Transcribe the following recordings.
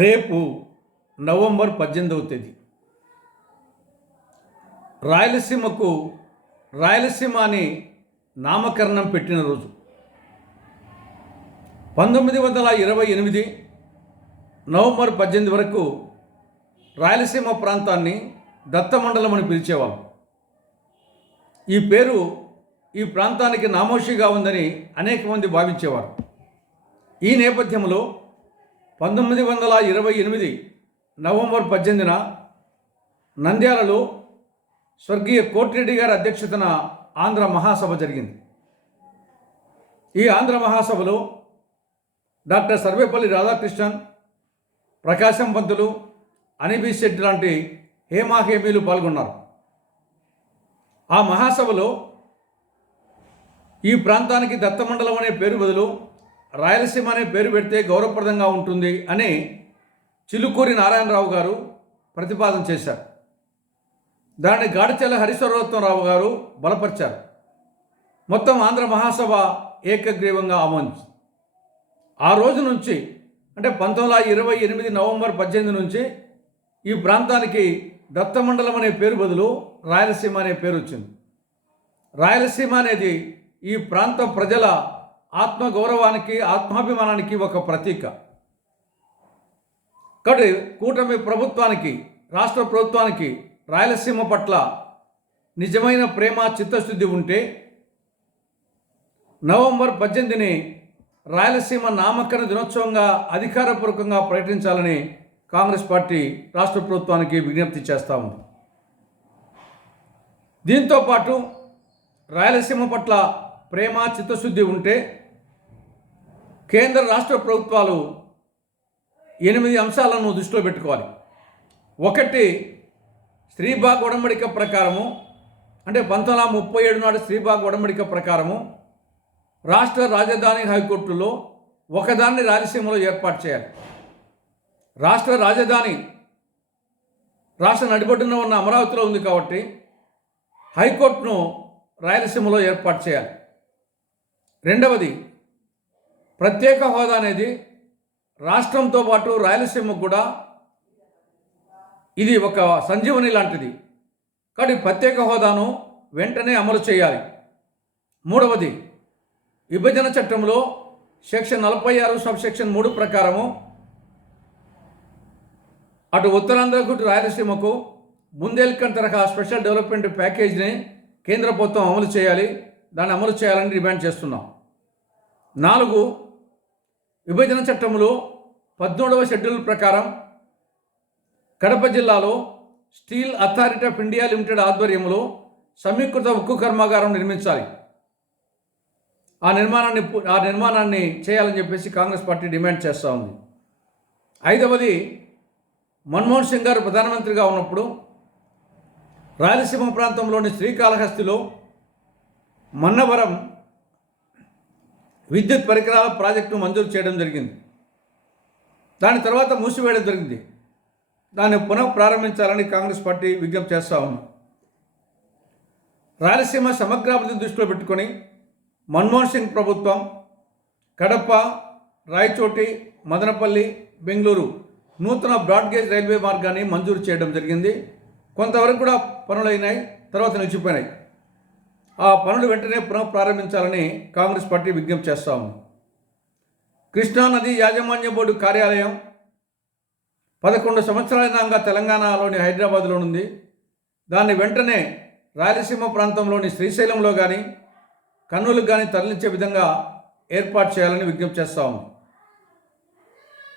రేపు నవంబర్ 18వ తేదీ రాయలసీమకు రాయలసీమ అని నామకరణం పెట్టిన రోజు. 1928 నవంబర్ 18 వరకు రాయలసీమ ప్రాంతాన్ని దత్తమండలం అని పిలిచేవాళ్ళం. ఈ పేరు ఈ ప్రాంతానికి నామోషిగా ఉందని అనేక మంది భావించేవారు. ఈ నేపథ్యంలో 1928 నవంబర్ 18న నంద్యాలలో స్వర్గీయ కోటిరెడ్డి గారి అధ్యక్షతన ఆంధ్ర మహాసభ జరిగింది. ఈ ఆంధ్ర మహాసభలో డాక్టర్ సర్వేపల్లి రాధాకృష్ణన్, ప్రకాశం పంతులు, అనిబి శెట్టి లాంటి హేమాహేమీలు పాల్గొన్నారు. ఆ మహాసభలో ఈ ప్రాంతానికి దత్తమండలం అనే పేరు బదులు రాయలసీమ అనే పేరు పెడితే గౌరవప్రదంగా ఉంటుంది అని చిలుకూరి నారాయణరావు గారు ప్రతిపాదన చేశారు. దాన్ని గాడిచెల్ల హరిశ్వరరత్నరావు గారు బలపరిచారు. మొత్తం ఆంధ్ర మహాసభ ఏకగ్రీవంగా ఆమోదించింది. ఆ రోజు నుంచి అంటే 1928 నవంబర్ 18 నుంచి ఈ ప్రాంతానికి దత్తమండలం అనే పేరు బదులు రాయలసీమ అనే పేరు వచ్చింది. రాయలసీమ అనేది ఈ ప్రాంత ప్రజల ఆత్మగౌరవానికి, ఆత్మాభిమానానికి ఒక ప్రతీక. కాబట్టి కూటమి ప్రభుత్వానికి, రాష్ట్ర ప్రభుత్వానికి రాయలసీమ పట్ల నిజమైన ప్రేమ, చిత్తశుద్ధి ఉంటే నవంబర్ 18ని రాయలసీమ నామకరణ దినోత్సవంగా అధికారపూర్వకంగా ప్రకటించాలని కాంగ్రెస్ పార్టీ రాష్ట్ర ప్రభుత్వానికి విజ్ఞప్తి చేస్తూ ఉంది. దీంతోపాటు రాయలసీమ పట్ల ప్రేమ, చిత్తశుద్ధి ఉంటే కేంద్ర రాష్ట్ర ప్రభుత్వాలు 8 అంశాలను దృష్టిలో పెట్టుకోవాలి. 1, శ్రీబాగ్ ఒడంబడిక ప్రకారము, అంటే 1937 నాడు శ్రీబాగ్ ఒడంబడిక ప్రకారము రాష్ట్ర రాజధాని హైకోర్టులో ఒకదాన్ని రాయలసీమలో ఏర్పాటు చేయాలి. రాష్ట్ర రాజధాని రాష్ట్ర నడిబొడ్డున ఉన్న అమరావతిలో ఉంది కాబట్టి హైకోర్టును రాయలసీమలో ఏర్పాటు చేయాలి. 2, ప్రత్యేక హోదా అనేది రాష్ట్రంతో పాటు రాయలసీమకు కూడా ఇది ఒక సంజీవని లాంటిది. కాబట్టి ప్రత్యేక హోదాను వెంటనే అమలు చేయాలి. 3, విభజన చట్టంలో సెక్షన్ 46 సబ్సెక్షన్ 3 ప్రకారము అటు ఉత్తరాంధ్రకు, ఇటు రాయలసీమకు బుందేల్ఖండ్ తరహా స్పెషల్ డెవలప్మెంట్ ప్యాకేజ్ని కేంద్ర ప్రభుత్వం అమలు చేయాలి. దాన్ని అమలు చేయాలని డిమాండ్ చేస్తున్నాం. 4, విభజన చట్టంలో 17వ షెడ్యూల్ ప్రకారం కడప జిల్లాలో steel authority of India limited ఆధ్వర్యంలో సమీకృత ఉక్కు కర్మాగారం నిర్మించాలి. ఆ నిర్మాణాన్ని చేయాలని చెప్పేసి కాంగ్రెస్ పార్టీ డిమాండ్ చేస్తూ ఉంది. 5, మన్మోహన్ సింగ్ గారు ప్రధానమంత్రిగా ఉన్నప్పుడు రాయలసీమ ప్రాంతంలోని శ్రీకాళహస్తిలో మన్నవరం విద్యుత్ పరికరాల ప్రాజెక్టును మంజూరు చేయడం జరిగింది. దాని తర్వాత మూసివేయడం జరిగింది. దాన్ని పునః ప్రారంభించాలని కాంగ్రెస్ పార్టీ విజ్ఞప్తి చేస్తూ ఉంది. రాయలసీమ సమగ్రాభివృద్ధి దృష్టిలో పెట్టుకొని మన్మోహన్ సింగ్ ప్రభుత్వం కడప, రాయచోటి, మదనపల్లి, బెంగళూరు నూతన బ్రాడ్గేజ్ రైల్వే మార్గాన్ని మంజూరు చేయడం జరిగింది. కొంతవరకు కూడా పనులైనాయి, తర్వాత నిలిచిపోయినాయి. ఆ పనులు వెంటనే పునః ప్రారంభించాలని కాంగ్రెస్ పార్టీ విజ్ఞప్తి చేస్తూ ఉంది. కృష్ణానది యాజమాన్య బోర్డు కార్యాలయం 11 సంవత్సరాలుగా తెలంగాణలోని హైదరాబాద్లో ఉంది. దాన్ని వెంటనే రాయలసీమ ప్రాంతంలోని శ్రీశైలంలో కానీ, కర్నూలుకు కానీ తరలించే విధంగా ఏర్పాటు చేయాలని విజ్ఞప్తి చేస్తూ ఉంది.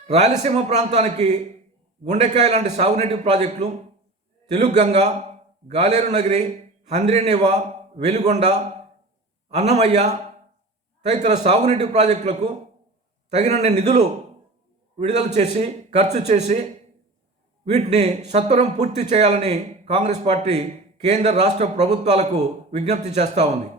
రాయలసీమ ప్రాంతానికి గుండెకాయ లాంటి సాగునీటి ప్రాజెక్టులు తెలుగుగంగ, గాలేరు నగిరి, హంద్రీనేవా, వెలుగొండ, అన్నమయ్య తదితర సాగునీటి ప్రాజెక్టులకు తగినన్ని నిధులు విడుదల చేసి, ఖర్చు చేసి వీటిని సత్వరం పూర్తి చేయాలని కాంగ్రెస్ పార్టీ కేంద్ర రాష్ట్ర ప్రభుత్వాలకు విజ్ఞప్తి చేస్తూ ఉంది.